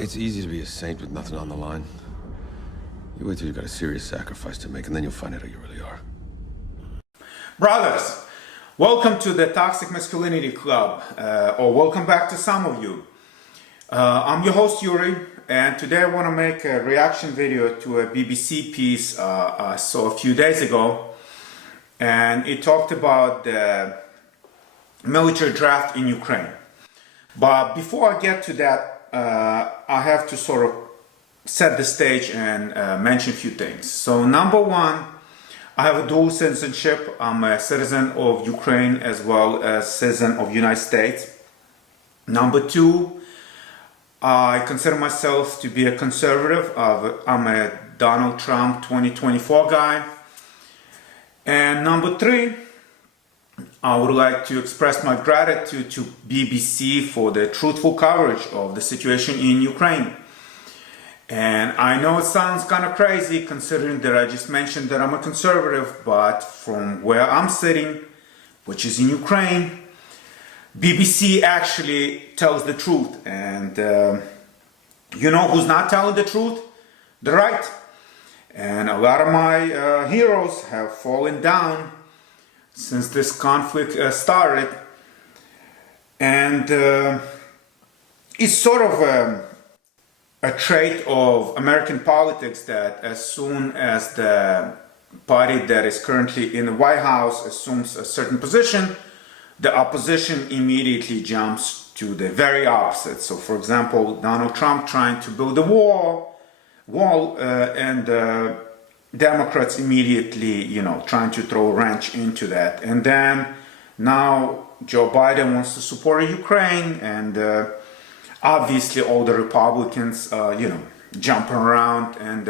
it's easy to be a saint with nothing on the line. You wait till you've got a serious sacrifice to make, and then you'll find out who you really are. Brothers, welcome to the Toxic Masculinity Club, or welcome back to some of you. I'm your host Yuri, and today I want to make a reaction video to a BBC piece I saw a few days ago, and it talked about the military draft in Ukraine. But before I get to that, I have to sort of set the stage and mention a few things. So number one, I have a dual citizenship. I'm a citizen of Ukraine as well as citizen of the United States. Number two, I consider myself to be a conservative. I'm a Donald Trump 2024 guy. And number three, I would like to express my gratitude to BBC for the truthful coverage of the situation in Ukraine. And I know it sounds kind of crazy considering that I just mentioned that I'm a conservative, but from where I'm sitting, which is in Ukraine, BBC actually tells the truth. And you know who's not telling the truth? The right. And a lot of my heroes have fallen down since this conflict started. And it's sort of a trait of American politics that as soon as the party that is currently in the White House assumes a certain position, the opposition immediately jumps to the very opposite. So for example, Donald Trump trying to build a wall, and Democrats immediately, trying to throw a wrench into that. And then now Joe Biden wants to support Ukraine, and obviously all the Republicans, jumping around, and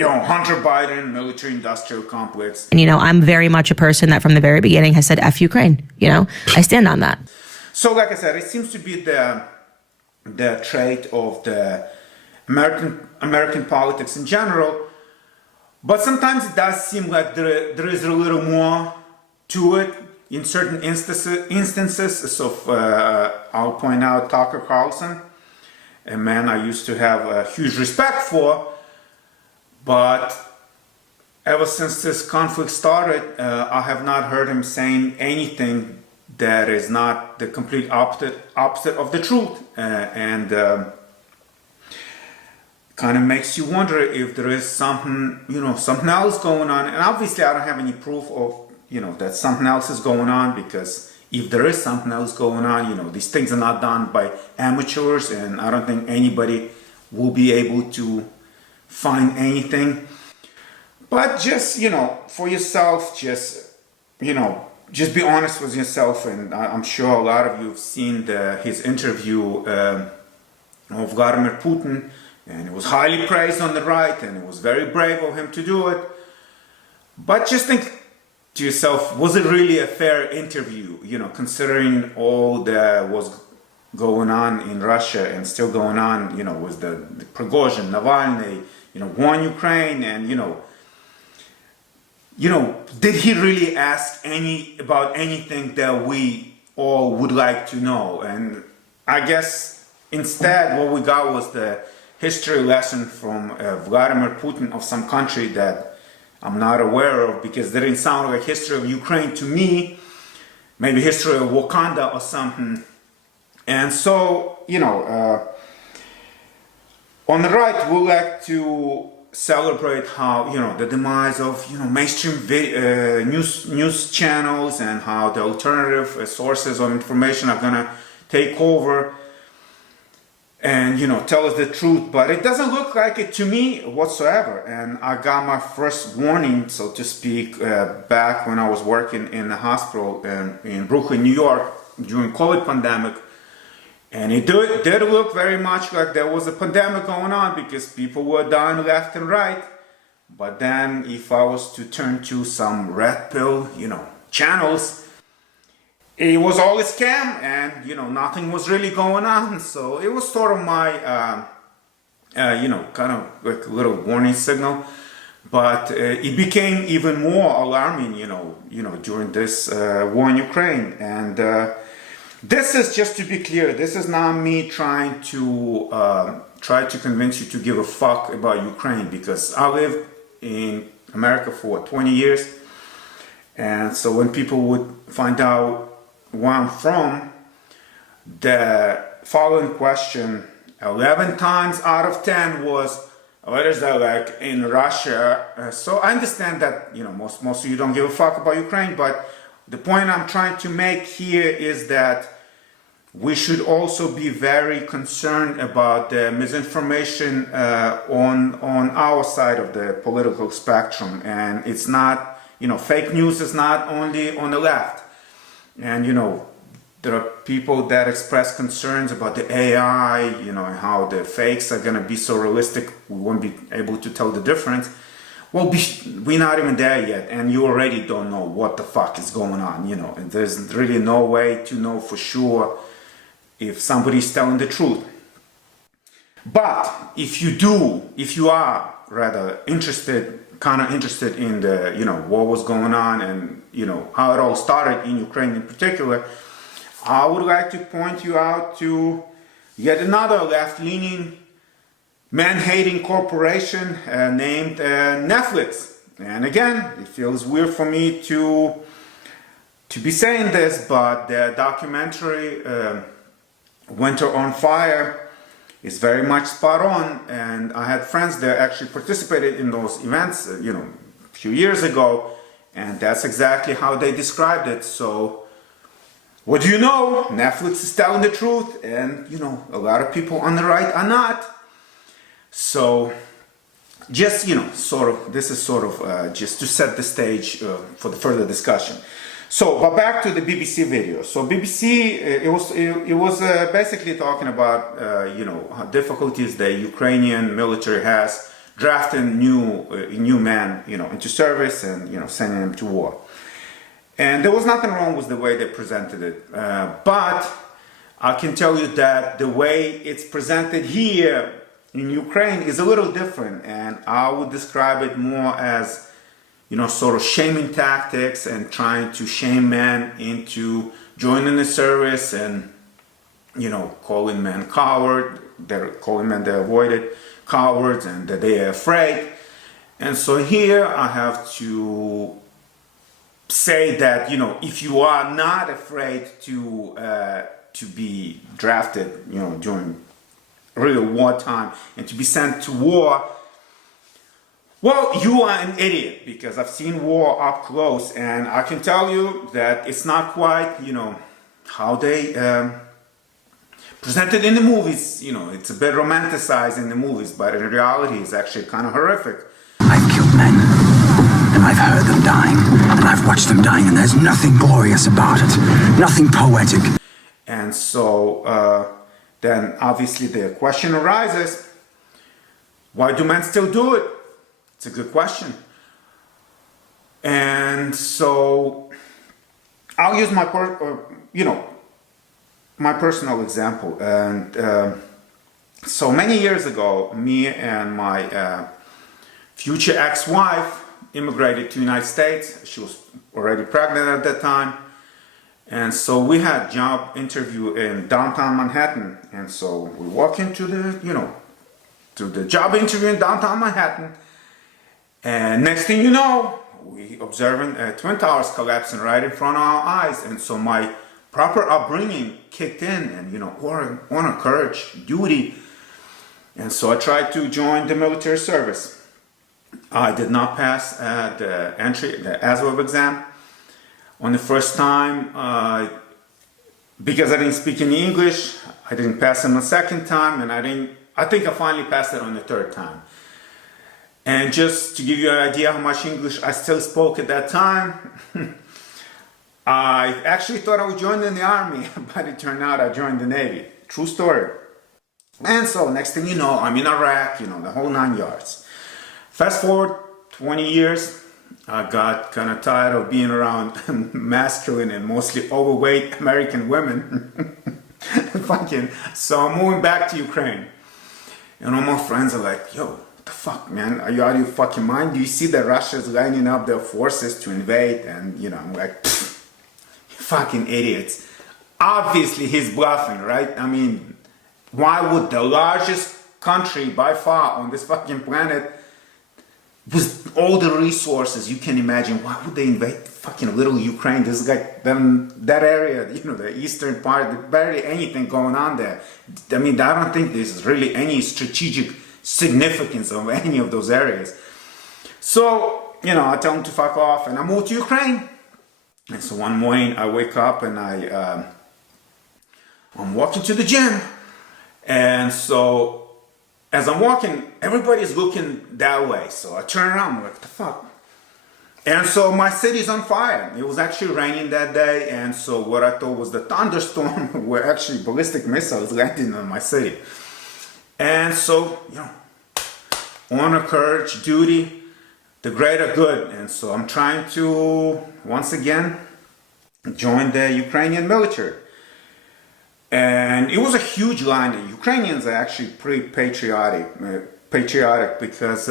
Hunter Biden, military-industrial complex. And I'm very much a person that from the very beginning has said F Ukraine. I stand on that. So like I said, it seems to be the trait of the American politics in general. But sometimes it does seem like there is a little more to it in certain instances. So I'll point out Tucker Carlson, a man I used to have a huge respect for. But ever since this conflict started, I have not heard him saying anything that is not the complete opposite of the truth. Kind of makes you wonder if there is something, something else going on. And obviously I don't have any proof of, that something else is going on, because if there is something else going on, these things are not done by amateurs, and I don't think anybody will be able to find anything. But just, for yourself, just be honest with yourself. And I'm sure a lot of you have seen his interview of Vladimir Putin. And it was highly praised on the right, and it was very brave of him to do it. But just think to yourself, was it really a fair interview, considering all that was going on in Russia and still going on, with the Prigozhin, Navalny, war in Ukraine, and, did he really ask about anything that we all would like to know? And I guess instead what we got was the history lesson from Vladimir Putin of some country that I'm not aware of, because it didn't sound like history of Ukraine to me. Maybe history of Wakanda or something. And so, on the right, we like to celebrate how, the demise of, mainstream news channels, and how the alternative sources of information are gonna take over and tell us the truth. But it doesn't look like it to me whatsoever. And I got my first warning, so to speak, back when I was working in the hospital in Brooklyn, New York, during COVID pandemic. And it did look very much like there was a pandemic going on, because people were dying left and right. But then if I was to turn to some red pill, channels, it was all a scam, and nothing was really going on. So it was sort of my kind of like a little warning signal. But it became even more alarming during this war in Ukraine. And this is, just to be clear, this is not me trying to try to convince you to give a fuck about Ukraine, because I lived in America for 20 years. And so when people would find out where I'm from, the following question 11 times out of 10 was, what is that like in Russia? So I understand that, you know, most of you don't give a fuck about Ukraine, but the point I'm trying to make here is that we should also be very concerned about the misinformation on our side of the political spectrum. And it's not, you know, fake news is not only on the left. And, you know, there are people that express concerns about the AI, you know, and how the fakes are going to be so realistic, we won't be able to tell the difference. Well, we're not even there yet, and you already don't know what the fuck is going on, you know, and there's really no way to know for sure if somebody's telling the truth. But if you are rather interested, kind of interested in the, you know, what was going on and, you know, how it all started in Ukraine in particular, I would like to point you out to yet another left-leaning, man-hating corporation named Netflix. And again, it feels weird for me to be saying this, but the documentary Winter on Fire is very much spot on. And I had friends that actually participated in those events, you know, a few years ago, and that's exactly how they described it. So what do you know? Netflix is telling the truth, and, you know, a lot of people on the right are not. So just, you know, this is just to set the stage for the further discussion. So, but back to the BBC video. So BBC, it was basically talking about, you know, how difficulties the Ukrainian military has drafting new men, you know, into service and, you know, sending them to war. And there was nothing wrong with the way they presented it. But I can tell you that the way it's presented here in Ukraine is a little different. And I would describe it more as, you know, sort of shaming tactics and trying to shame men into joining the service and, you know, calling men coward. They're calling men they avoided cowards and that they are afraid. And so here I have to say that, you know, if you are not afraid to be drafted, you know, during real wartime and to be sent to war, well, you are an idiot, because I've seen war up close, and I can tell you that it's not quite, you know, how they present it in the movies. You know, it's a bit romanticized in the movies, but in reality it's actually kind of horrific. I've killed men, and I've heard them dying, and I've watched them dying, and there's nothing glorious about it, nothing poetic. And so then obviously the question arises, why do men still do it? It's a good question. And so I'll use my personal example. And so many years ago, me and my future ex-wife immigrated to the United States. She was already pregnant at that time. And so we had a job interview in downtown Manhattan. And so we walk into to the job interview in downtown Manhattan. And next thing you know, we observing Twin Towers collapsing right in front of our eyes. And so my proper upbringing kicked in, and, you know, honor, courage, duty. And so I tried to join the military service. I did not pass the ASVAB exam on the first time because I didn't speak any English. I didn't pass it on the second time, and I think I finally passed it on the third time. And just to give you an idea how much English I still spoke at that time, I actually thought I would join in the army, but it turned out I joined the Navy. True story. And so next thing you know, I'm in Iraq, you know, the whole 9 yards. Fast forward 20 years, I got kind of tired of being around masculine and mostly overweight American women. So I'm moving back to Ukraine. And all my friends are like, yo, what the fuck, man? Are you out of your fucking mind? Do you see that Russia's lining up their forces to invade? And, you know, I'm like, fucking idiots. Obviously, he's bluffing, right? I mean, why would the largest country by far on this fucking planet with all the resources you can imagine. Why would they invade fucking little Ukraine? This is like them, that area, you know, the eastern part, barely anything going on there. I mean, I don't think there's really any strategic significance of any of those areas. So, you know, I tell them to fuck off and I move to Ukraine. And so one morning I wake up and I'm walking to the gym. And so as I'm walking, everybody's looking that way. So I turn around, I'm like, what the fuck? And so my city's on fire. It was actually raining that day. And so what I thought was the thunderstorm were actually ballistic missiles landing on my city. And so, you know, honor, courage, duty, the greater good. And so I'm trying to, once again, join the Ukrainian military. And it was a huge line. The Ukrainians are actually pretty patriotic because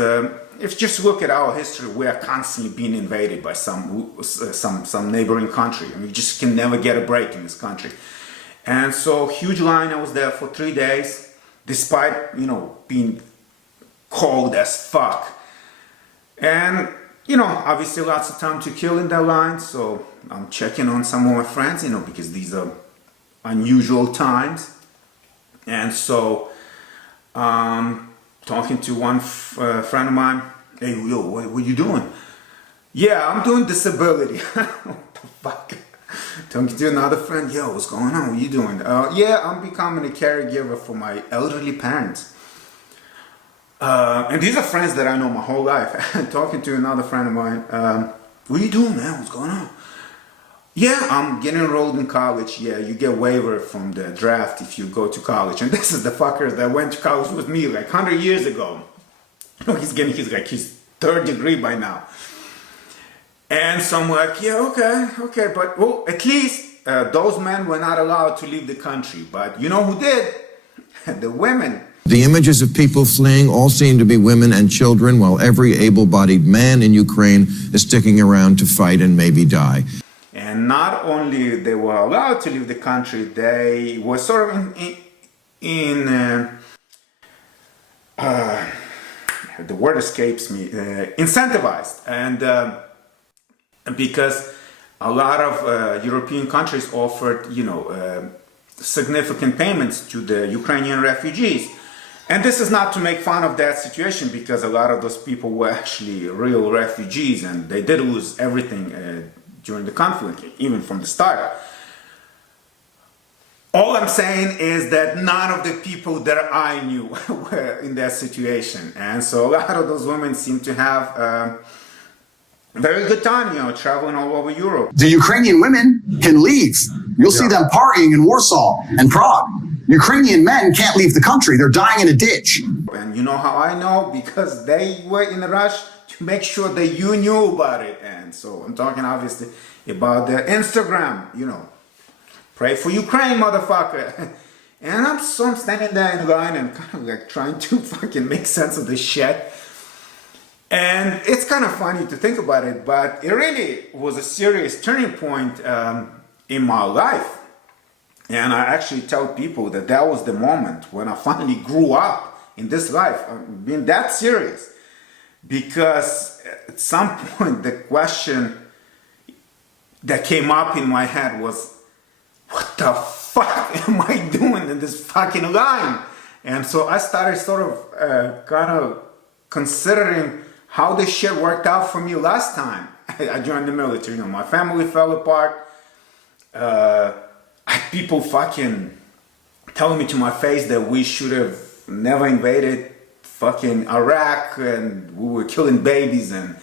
if you just look at our history, we are constantly being invaded by some neighboring country. I mean, we just can never get a break in this country. And so, huge line. I was there for 3 days, despite, you know, being cold as fuck. And, you know, obviously lots of time to kill in that line. So I'm checking on some of my friends, you know, because these are unusual times. And so talking to one friend of mine, hey, yo, what are you doing? Yeah, I'm doing disability. What the fuck? Talking to another friend, yo, what's going on? What are you doing? Yeah, I'm becoming a caregiver for my elderly parents. And these are friends that I know my whole life. Talking to another friend of mine, what are you doing, man? What's going on? Yeah, I'm getting enrolled in college. Yeah, you get waiver from the draft if you go to college. And this is the fucker that went to college with me like 100 years ago. He's getting his third degree by now. And so I'm like, yeah, okay, but well, at least those men were not allowed to leave the country. But you know who did? The women. The images of people fleeing all seem to be women and children, while every able-bodied man in Ukraine is sticking around to fight and maybe die. And not only they were allowed to leave the country, they were sort of the word escapes me, incentivized. And because a lot of European countries offered, you know, significant payments to the Ukrainian refugees. And this is not to make fun of that situation, because a lot of those people were actually real refugees and they did lose everything during the conflict, even from the start. All I'm saying is that none of the people that I knew were in that situation. And so a lot of those women seem to have a very good time, you know, traveling all over Europe. The Ukrainian women can leave. You'll see them partying in Warsaw and Prague. Ukrainian men can't leave the country. They're dying in a ditch. And you know how I know? Because they were in a rush to make sure that you knew about it. And so I'm talking obviously about their Instagram, you know, pray for Ukraine, motherfucker. And I'm standing there in line and kind of like trying to fucking make sense of this shit. And it's kind of funny to think about it, but it really was a serious turning point in my life. And I actually tell people that that was the moment when I finally grew up in this life, being that serious. Because at some point the question that came up in my head was, what the fuck am I doing in this fucking line? And so I started sort of kind of considering how this shit worked out for me last time I joined the military. You know, my family fell apart. I had people fucking telling me to my face that we should have never invaded fucking Iraq, and we were killing babies and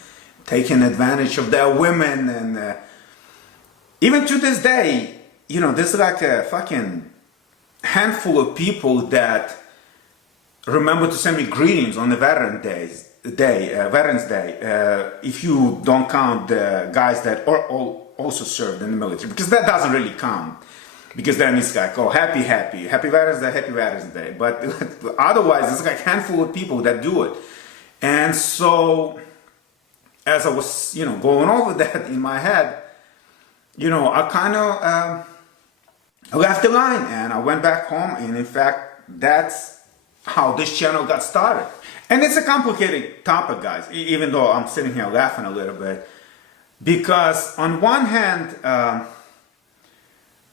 taking advantage of their women. And even to this day, you know, there's like a fucking handful of people that remember to send me greetings on the Veterans Day, if you don't count the guys that are also served in the military, because that doesn't really count. Because then it's like, oh, happy Veterans Day. But otherwise, it's like a handful of people that do it. And so, as I was, you know, going over that in my head, you know, I kind of left the line and I went back home. And in fact, that's how this channel got started. And it's a complicated topic, guys, even though I'm sitting here laughing a little bit. Because on one hand,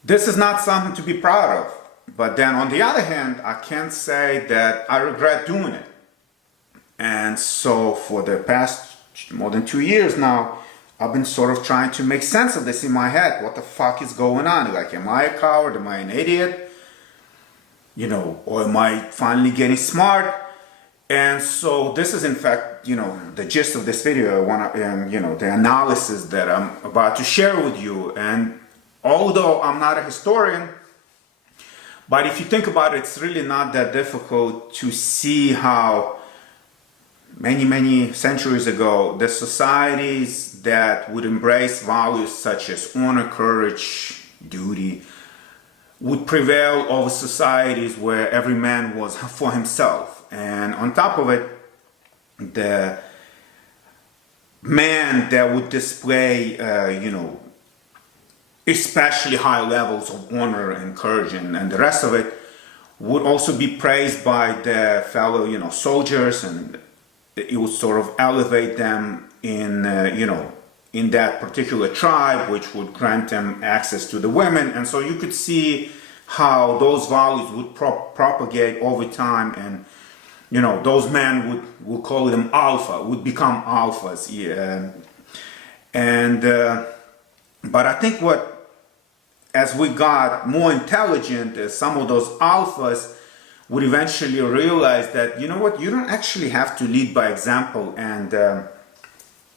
this is not something to be proud of. But then on the other hand, I can't say that I regret doing it. And so for the past more than 2 years now, I've been sort of trying to make sense of this in my head. What the fuck is going on? Like, am I a coward? Am I an idiot? You know, or am I finally getting smart? And so this is in fact, you know, the gist of this video. You know, the analysis that I'm about to share with you. And although I'm not a historian, but if you think about it, it's really not that difficult to see how many centuries ago, the societies that would embrace values such as honor, courage, duty, would prevail over societies where every man was for himself. And on top of it, the man that would display, you know, especially high levels of honor and courage and the rest of it would also be praised by the fellow, you know, soldiers, and it would sort of elevate them in, you know, in that particular tribe, which would grant them access to the women. And so you could see how those values would propagate over time, and, you know, those men would call them alpha, would become alphas. Yeah. And, but I think as we got more intelligent, some of those alphas would eventually realize that, you know what, you don't actually have to lead by example and,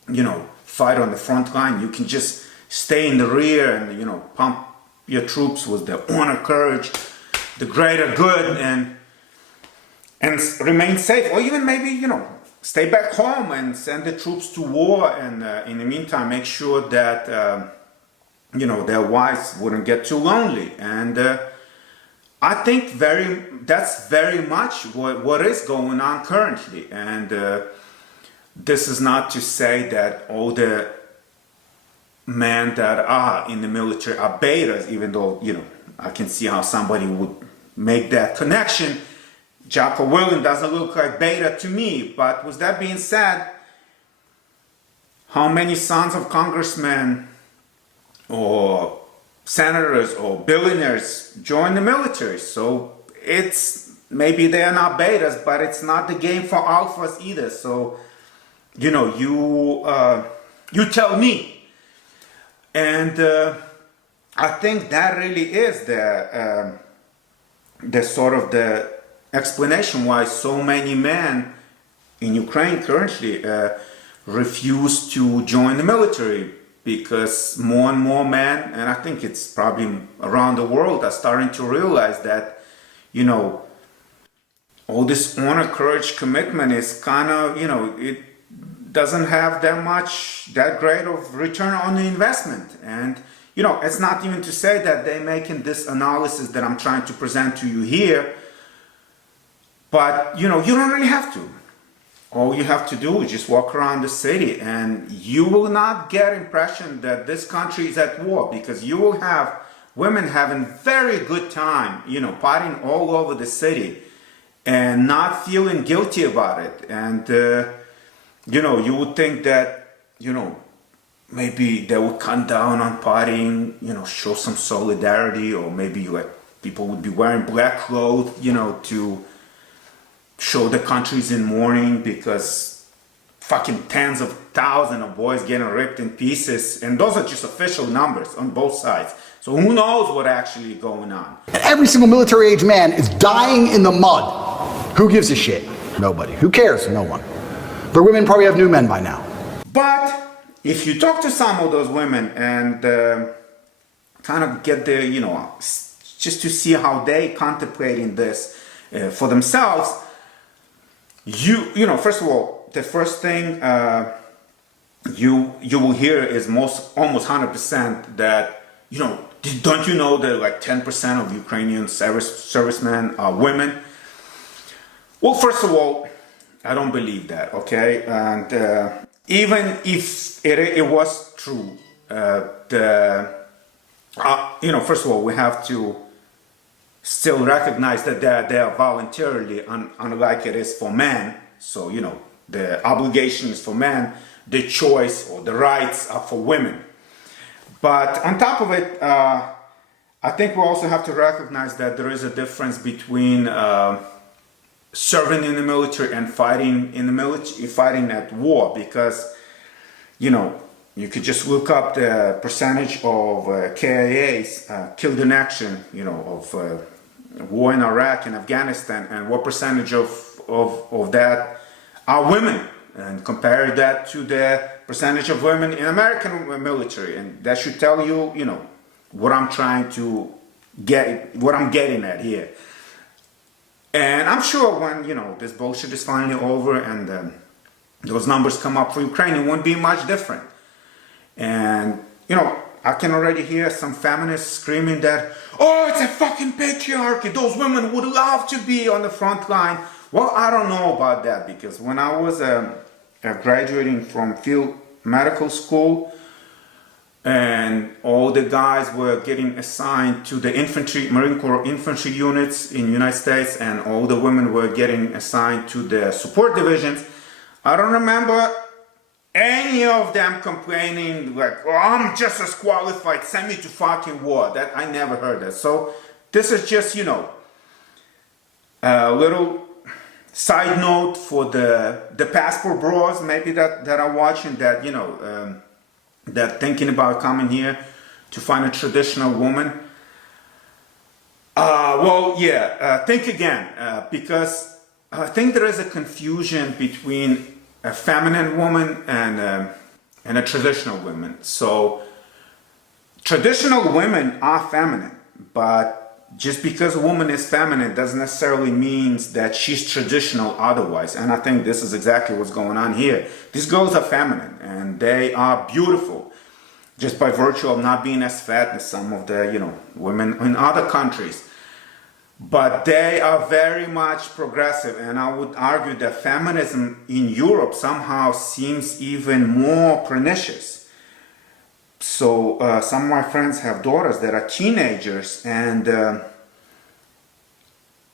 you know, fight on the front line. You can just stay in the rear and, you know, pump your troops with the honor, courage, the greater good, and remain safe. Or even maybe, you know, stay back home and send the troops to war, and in the meantime make sure that, you know, their wives wouldn't get too lonely. And I think that's very much what is going on currently. And this is not to say that all the men that are in the military are betas, even though, you know, I can see how somebody would make that connection. Jocko Willink doesn't look like beta to me. But with that being said, how many sons of congressmen or senators or billionaires join the military? So it's, maybe they are not betas, but it's not the game for alphas either. So, you know, you tell me. And I think that really is the sort of the explanation why so many men in Ukraine currently refuse to join the military. Because more and more men, and I think it's probably around the world, are starting to realize that, you know, all this honor, courage, commitment is kind of, you know, it doesn't have that great of return on the investment. And, you know, it's not even to say that they're making this analysis that I'm trying to present to you here, but, you know, you don't really have to. All you have to do is just walk around the city, and you will not get impression that this country is at war, because you will have women having very good time, you know, partying all over the city and not feeling guilty about it. And, you know, you would think that, you know, maybe they would cut down on partying, you know, show some solidarity, or maybe like people would be wearing black clothes, you know, to show the country's in mourning because fucking tens of thousands of boys getting ripped in pieces. And those are just official numbers on both sides. So who knows what actually going on. Every single military-age man is dying in the mud. Who gives a shit? Nobody. Who cares? No one. The women probably have new men by now. But if you talk to some of those women and kind of get their, you know, just to see how they contemplating this for themselves, you know, first of all, the first thing you will hear is almost 100% that, you know, don't you know that like 10% of Ukrainian servicemen are women? Well, first of all, I don't believe that, okay? And even if it was true, you know, first of all, we have to still recognize that they are voluntarily, unlike it is for men. So, you know, the obligation is for men, the choice or the rights are for women. But on top of it, I think we also have to recognize that there is a difference between serving in the military and fighting in the military, fighting at war, because, you know, you could just look up the percentage of KIAs killed in action, you know, of war in Iraq and Afghanistan, and what percentage of that are women, and compare that to the percentage of women in American military, and that should tell you, you know, what I'm trying to get, what I'm getting at here. And I'm sure when, you know, this bullshit is finally over and those numbers come up for Ukraine, it won't be much different. And, you know, I can already hear some feminists screaming that, oh, it's a fucking patriarchy, those women would love to be on the front line. Well, I don't know about that, because when I was graduating from field medical school, and all the guys were getting assigned to the infantry, Marine Corps infantry units in the United States, and all the women were getting assigned to the support divisions, I don't remember any of them complaining like, oh, I'm just as qualified, send me to fucking war. That I never heard that. So this is just, you know, a little side note for the passport bros maybe that are watching, that, you know, that thinking about coming here to find a traditional woman. Well, yeah, think again, because I think there is a confusion between a feminine woman and a traditional woman. So traditional women are feminine, but just because a woman is feminine doesn't necessarily mean that she's traditional otherwise. And I think this is exactly what's going on here. These girls are feminine and they are beautiful just by virtue of not being as fat as some of the, you know, women in other countries. But they are very much progressive, and I would argue that feminism in Europe somehow seems even more pernicious. So some of my friends have daughters that are teenagers, and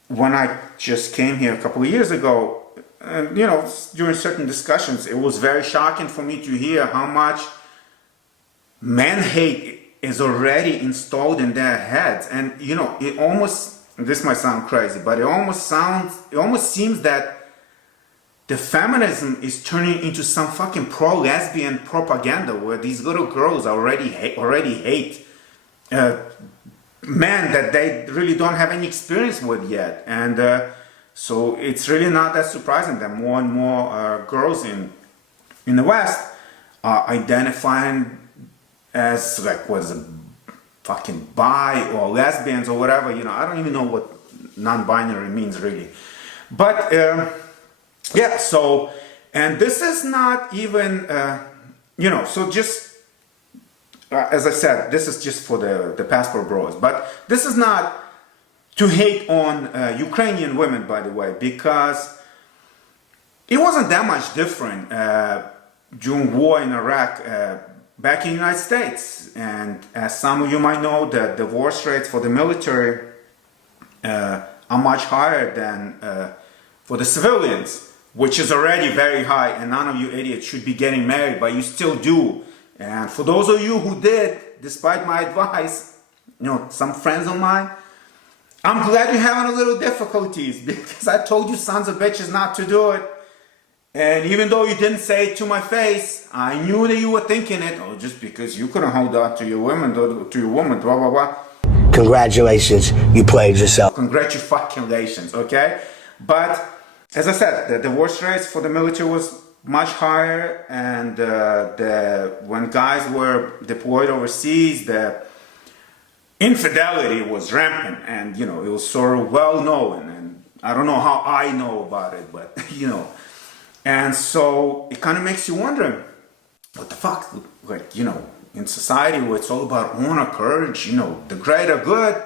when I just came here a couple of years ago, and, you know, during certain discussions, it was very shocking for me to hear how much man hate is already installed in their heads. And, you know, it almost, this might sound crazy, but it almost seems that the feminism is turning into some fucking pro-lesbian propaganda where these little girls already hate men that they really don't have any experience with yet. And so it's really not that surprising that more and more girls in the West are identifying as, like, what is it, fucking bi or lesbians or whatever, you know. I don't even know what non-binary means really. But yeah, so, and this is not even, you know, so just, as I said, this is just for the passport bros, but this is not to hate on Ukrainian women, by the way, because it wasn't that much different during war in Iraq back in the United States. And as some of you might know, the divorce rates for the military are much higher than for the civilians, which is already very high, and none of you idiots should be getting married, but you still do. And for those of you who did, despite my advice, you know, some friends of mine, I'm glad you're having a little difficulties, because I told you sons of bitches not to do it. And even though you didn't say it to my face, I knew that you were thinking it. Oh, just because you couldn't hold on to your woman, blah, blah, blah. Congratulations, you played yourself. Congratulations, okay? But as I said, the divorce rates for the military was much higher, and when guys were deployed overseas, the infidelity was rampant, and, you know, it was sort of well known, and I don't know how I know about it, but, you know. And so it kind of makes you wonder, what the fuck, like, you know, in society where it's all about honor, courage, you know, the greater good,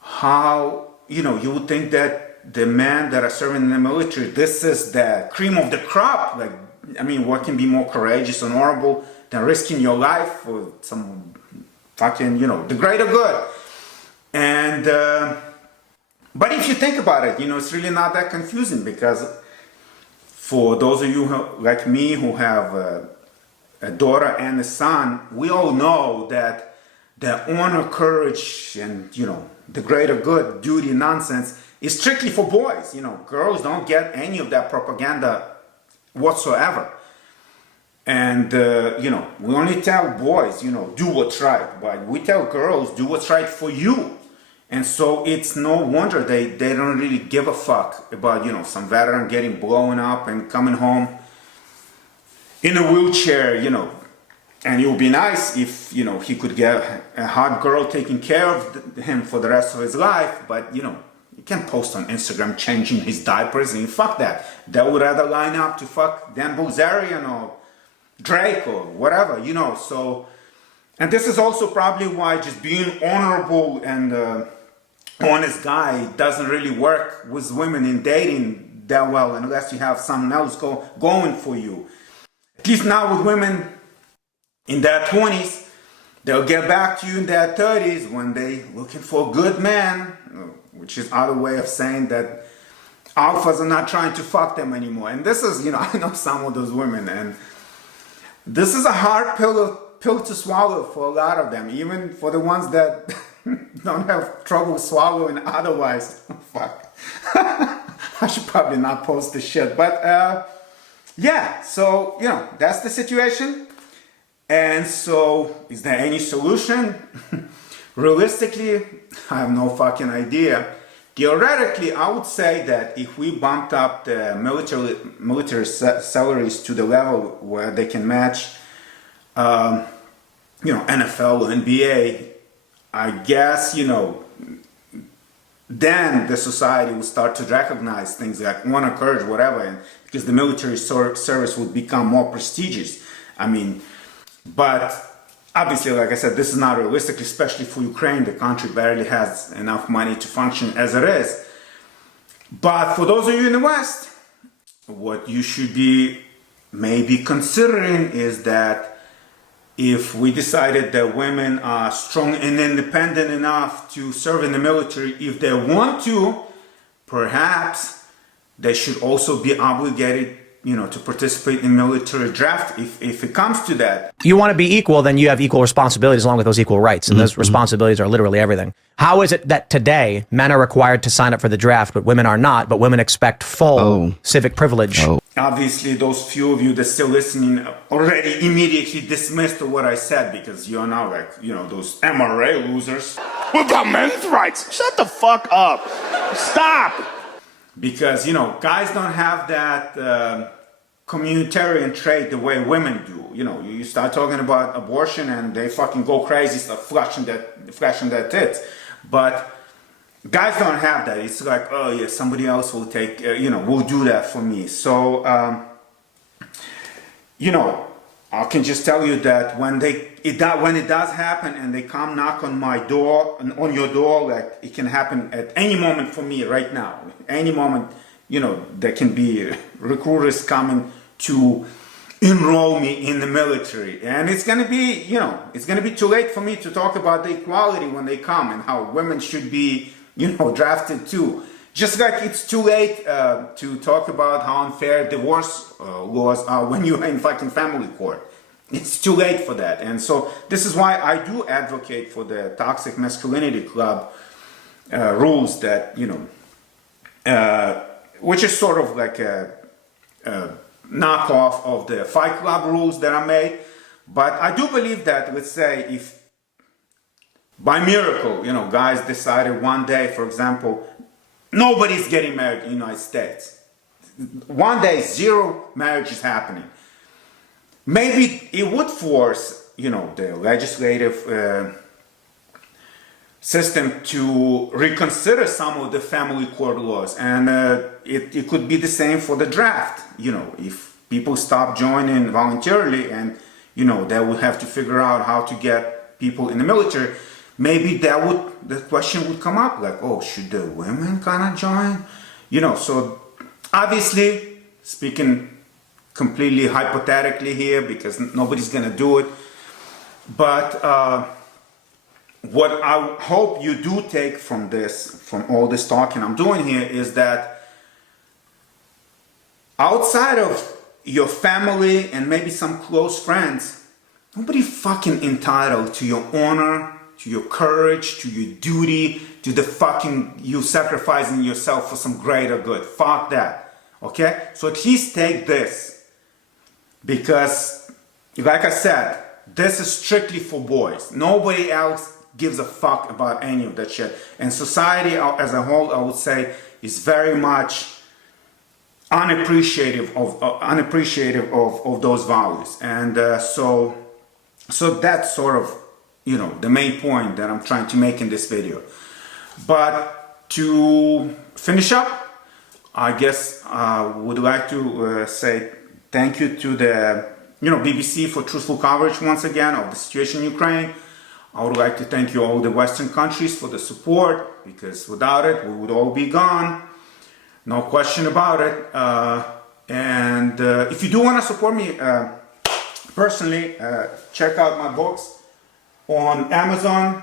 how, you know, you would think that the men that are serving in the military, this is the cream of the crop. Like, I mean, what can be more courageous and honorable than risking your life for some fucking, you know, the greater good? And but if you think about it, it's really not that confusing, because for those of you like me who have a daughter and a son, we all know that the honor, courage, and the greater good, duty nonsense is strictly for boys. Girls don't get any of that propaganda whatsoever. And we only tell boys, do what's right, but we tell girls, do what's right for you. And so it's no wonder they don't really give a fuck about some veteran getting blown up and coming home in a wheelchair. And it would be nice if he could get a hot girl taking care of him for the rest of his life. But you can't post on Instagram changing his diapers, and fuck that. They would rather line up to fuck Dan Bilzerian or Drake or whatever, so. And this is also probably why just being honorable and honest guy doesn't really work with women in dating that well, unless you have something else going for you. At least now with women in their 20s, they'll get back to you in their 30s when they looking for a good man, which is other way of saying that alphas are not trying to fuck them anymore. And this is, I know some of those women, and this is a hard pill to swallow for a lot of them, even for the ones that don't have trouble swallowing otherwise. Fuck. I should probably not post this shit, but yeah, so that's the situation. And so is there any solution? Realistically, I have no fucking idea. Theoretically, I would say that if we bumped up the military salaries to the level where they can match NFL or NBA, I guess, then the society would start to recognize things like honor, courage, whatever, and because the military service would become more prestigious. But obviously, like I said, this is not realistic, especially for Ukraine. The country barely has enough money to function as it is. But for those of you in the West, what you should be maybe considering is that if we decided that women are strong and independent enough to serve in the military, if they want to, perhaps they should also be obligated, to participate in military draft if it comes to that. You want to be equal, then you have equal responsibilities along with those equal rights. And those responsibilities are literally everything. How is it that today men are required to sign up for the draft, but women are not, but women expect full civic privilege? Obviously, those few of you that's still listening already immediately dismissed what I said, because you're now like, those MRA losers. We've got men's rights. Shut the fuck up. Stop. Because, guys don't have that communitarian trait the way women do. You start talking about abortion and they fucking go crazy, start flashing their tits. But guys don't have that. It's like, oh yeah, somebody else will take, will do that for me. So, I can just tell you that when it does happen and they come knock on my door, on your door, like it can happen at any moment for me right now. Any moment, there can be recruiters coming to enroll me in the military, and it's gonna be, it's gonna be too late for me to talk about the equality when they come and how women should be, drafted too. Just like it's too late to talk about how unfair divorce laws are when you're in fucking family court. It's too late for that. And so this is why I do advocate for the Toxic Masculinity Club rules that, which is sort of like a knockoff of the Fight Club rules that are made. But I do believe that, let's say, if by miracle, guys decided one day, for example, nobody's getting married in the United States. One day, 0 marriages happening. Maybe it would force, the legislative system to reconsider some of the family court laws. And it could be the same for the draft. If people stop joining voluntarily and, they will have to figure out how to get people in the military, maybe the question would come up like, oh, should the women kind of join? So obviously, speaking completely hypothetically here, because nobody's gonna do it, but what I hope you do take from this, from all this talking I'm doing here, is that outside of your family and maybe some close friends, nobody fucking entitled to your honor, to your courage, to your duty, to the fucking you sacrificing yourself for some greater good. Fuck that. Okay? So at least take this. Because, like I said, this is strictly for boys. Nobody else gives a fuck about any of that shit. And society as a whole, I would say, is very much unappreciative of those values. And so that's sort of, you know, the main point that I'm trying to make in this video. But to finish up, I guess I would like to say thank you to the BBC for truthful coverage once again of the situation in Ukraine. I would like to thank you all the Western countries for the support, because without it we would all be gone, no question about it. And if you do want to support me personally, check out my books on Amazon.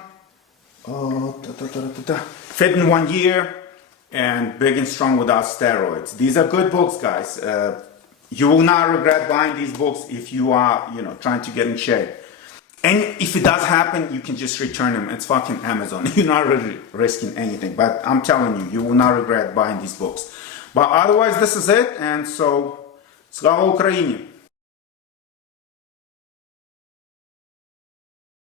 Fit in 1 Year and Big and Strong Without Steroids. These are good books, guys. You will not regret buying these books if you are, trying to get in shape. And if it does happen, you can just return them. It's fucking Amazon. You're not really risking anything. But I'm telling you, you will not regret buying these books. But otherwise, this is it. And so, Slava Ukraini!